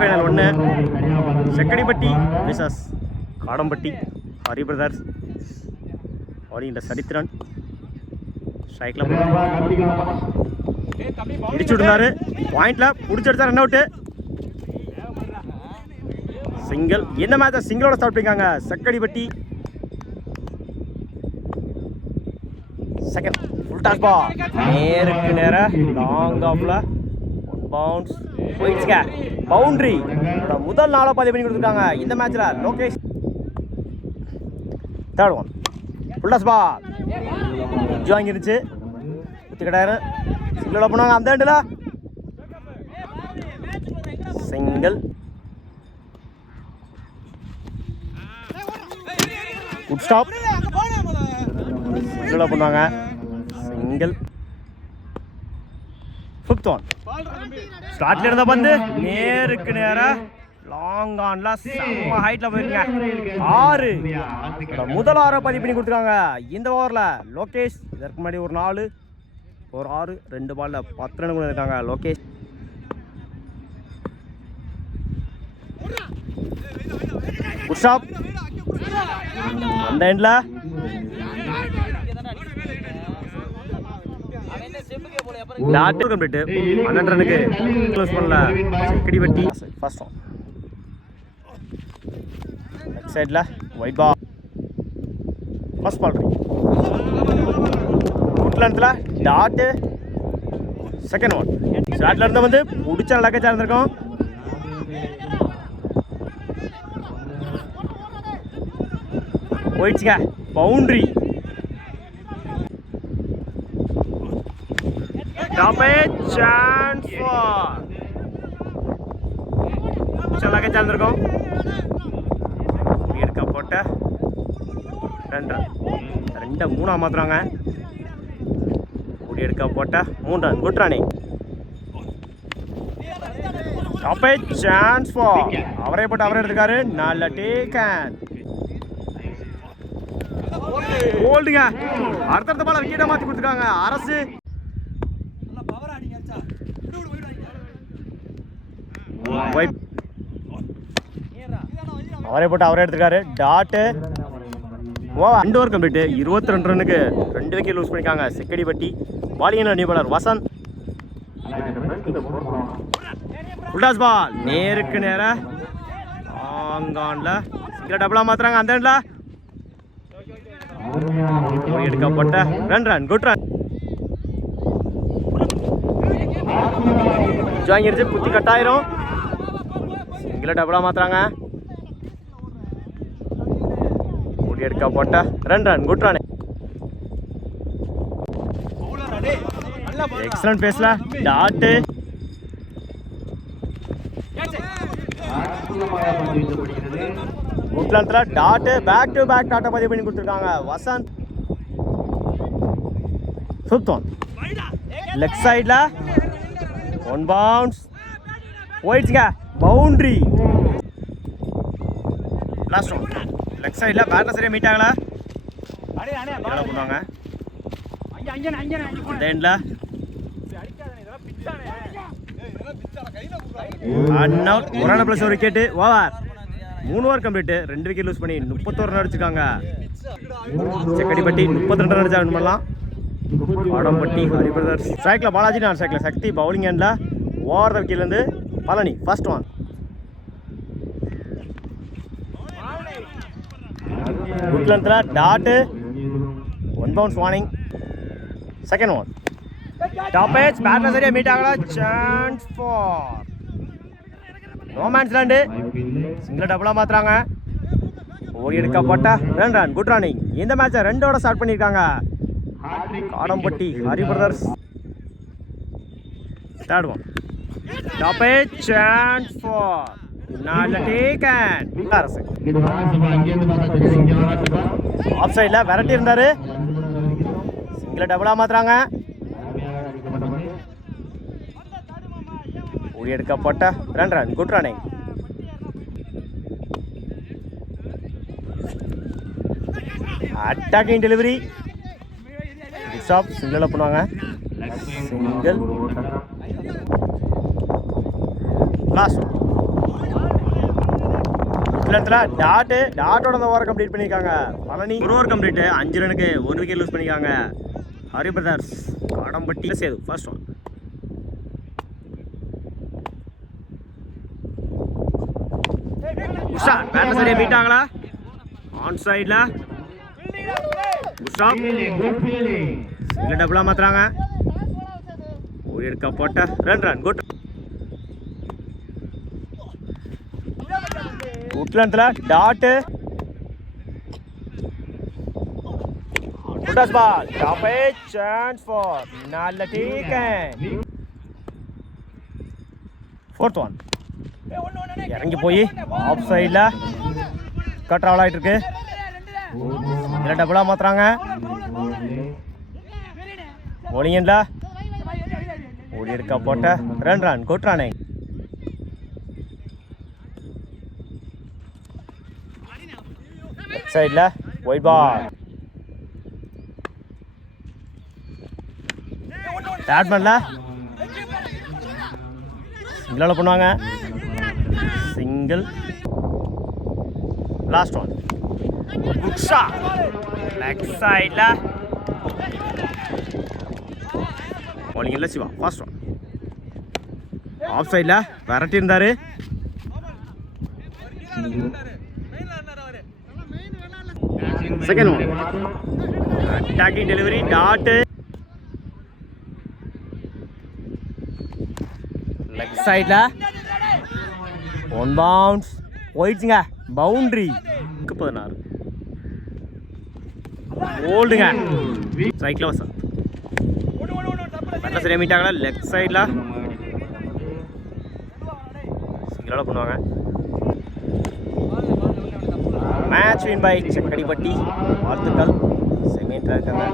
Final 1 Sekkadipatti versus Kadampatti Hari brothers. இந்த சரித்திரன் ஸ்ட்ரைக்கில் பிடிச்சு விட்டுருந்தாரு. பாயிண்ட்ல பிடிச்செடுத்தா ரன் அவுட்டு. சிங்கிள். என்ன மேட்சை சிங்கிளோட ஸ்டார்ட் பண்ணிருக்காங்க Chekkadipatti. Second full toss ball நேருக்கு நேர லாங் ஆஃப்ல பவுன்ஸ் போயிடுச்சுங்க. பவுண்டரி முதல் நாளாக பதிவு பண்ணி கொடுத்துருக்காங்க இந்த மேட்ச்சில் Lokesh. Third one full toss ball edge வாங்கிருச்சு. குத்தி கட்டாயிரம் சிங்கிளோட போனாங்க. அந்த எண்டில் சிங்கிள். Good stop. சிங்கிளோட பண்ணுவாங்க. சிங்கிள். ஃபிஃப்த் ஒன் ஸ்டார்ட்ல இருந்த பந்து நேருக்கு நேரா லாங் ஆன்ல செம்ம ஹைட்ல போயிருங்க. 6 முதல் 6 பதிவு பண்ணி கொடுத்துருக்காங்க இந்த ஓவரில் லோகேஷ். இதற்கு முன்னாடி ஒரு 4 ஒரு 6 2 பால்ல 10 ரன் கூட இருக்காங்க லோகேஷ். Good stop. அந்த எண்ட்ல கம்ப்ளீட் 12 ரனுக்கு க்ளோஸ் பண்ணல செக்கடிப்பட்டி. ஃபர்ஸ்ட் ஒன் லெஃப்ட் சைடில் ஒயிட் பால். ஃபர்ஸ்ட் பால் குட்லன்ல டாட்டு. செகண்ட் ஒன் ஷாட்ல இருந்து வந்து பிடிச்ச லக்கேஜா இருந்திருக்கும். போயிடுச்சுங்க பவுண்டரி. சான்ஸ் ஃபார் பிடிச்ச லக்கேஜா இருந்திருக்கும். எடுக்க போட்ட 2 ரன் 3 மாத்துறாங்க. எடுக்க போட்ட 3 run. Good running. Chance for அவரே போட்டு அவரே எடுத்துக்காரு. நல்ல டேக்கன். போல்டுங்க. அடுத்தடுத்த பால விக்கெட்டை மாற்றி கொடுத்துருக்காங்க அரசு. அவரே போட்டு அவரே எடுத்துருக்காரு. டாட்டு. ரெண்டு ஓவர் கம்ப்ளீட் 22 ரன்னுக்கு 2 விக்கெட் லூஸ் பண்ணிருக்காங்க Sekkadipatti. Bowling new bowler Vasanth. Full toss ball நேருக்கு நேர லாங் ஆன்ல சிங்கிள் டபுளா மாத்துறாங்க. அந்த எண்ட்ல எடுக்கப்பட்ட 2 ரன். Good run. வாங்கிருச்சு. குத்தி கட்டாயிரும். சிங்கிள் டபுளா மாத்துறாங்க. எடுக்கப்பட்ட 2 ரன். Good run. எக்ஸலன்ட் பேஸ்ல டாட்டு. குட்லன்ல டாட்டு. பேக் டு பேக் டாட்டா பதிவு பண்ணி கொடுத்துருக்காங்க வசந்த். ஃபிஃப்த் ஒன் லெஃப்ட் சைடில் 1 பவுன்ஸ் போயிடுச்சுங்க பவுண்டரி. லாஸ்ட் ஒன் லெஃப்ட் சைடில் பேட்டில் சரியாக மீட் ஆகலை. பண்ணுவாங்க இந்த எண்டில் run out. 1 run plus 1 wicket. Over 3 over complete 2 wicket loose பண்ணி 31 ரன் அடிச்சிருக்காங்க செக்கடிப்பட்டி. 32 ரன் அடிச்சா வின் பண்ணலாம். காடம்பட்டி ஹரி பிரதர்ஸ். ஸ்ட்ரைக்கில் பாலாஜி. நான் ஸ்ட்ரைக்கில் சக்தி. பவுலிங் எண்டில் ஓவர் த விக்கெட்லேருந்து பழனி. ஃபர்ஸ்ட் ஒன் குட்லன்ல dot. 1 bounce warning. Second one top edge பேட்ல சரியா மீட் ஆகல. சான்ஸ் ஃபார் ரோமான்ஸ் லேண்டு. சிங்கிள் டபுளா மாத்துறாங்க. ஓடி எடுக்கப்பட்ட 2 ரன். Good running. இந்த மேட்சை 2 ஸ்டார்ட் பண்ணியிருக்காங்க Kadampatti Hari brothers. Third one top edge chance for நல்ல டேக்கன் அரசு. ஆஃப் சைடில் விரட்டி இருந்தாரு. சிங்கிள் டபுளா மாத்துறாங்க. ஓடி எடுக்கப்பட்ட 2 run. Good running. Attacking delivery. Stop. Single பண்ணுவாங்க. சிங்கிள். லாஸ்ட் இடத்துல டாட்டோட அந்த ஓவர் கம்ப்ளீட் பண்ணியிருக்காங்க. பழனி ஒரு ஓவர் கம்ப்ளீட் 5 ரனுக்கு 1 விக்கெட் லூஸ் பண்ணியிருக்காங்க. Hari brothers Kadampatti Sethu first one. Usha பேட்ல சரியா மீட் ஆகல. ஆன் சைட்ல உஷா இல்ல டபுளா மாத்துறாங்க. ஓடி எடுக்க போட்ட ரன் குட். உட்லண்ட்ல dot Good ball. Top edge chance for நல்ல டேக்கன். Fourth one. இறங்கி போய் ஆஃப் சைடில் கட் ஆல் ஆகிட்டு இருக்கு. இதில் டபுளாக மாற்றுறாங்க. போலிங்கல்ல ஓடி எடுக்க போட்ட ரன் குட் ரன். சைடில் ஒயிட் பால். பேட்மேன்ல சிங்கிளால் பண்ணுவாங்க. Single last one. குட்ஸா லெக் சைடில் போலிங் இல்லை சிவா ஃபர்ஸ்ட் ஒன். ஆஃப் சைடில் விரட்டி இருந்தார். Second one attacking delivery dot leg சைடில் ஒன் பவுன்ஸ் போயிடுச்சுங்க. பவுண்ட்ரி 16 ஓல்டுங்க. ஸ்ட்ரைக்கில் வசந்த் பேட்டில் சரியாக மீட் ஆகல. லெக் சைடில் சிங்கிளால் பண்ணுவாங்க. Match win by Sekkadipatti. வாழ்த்துக்கள். செகண்ட் இருக்காங்க.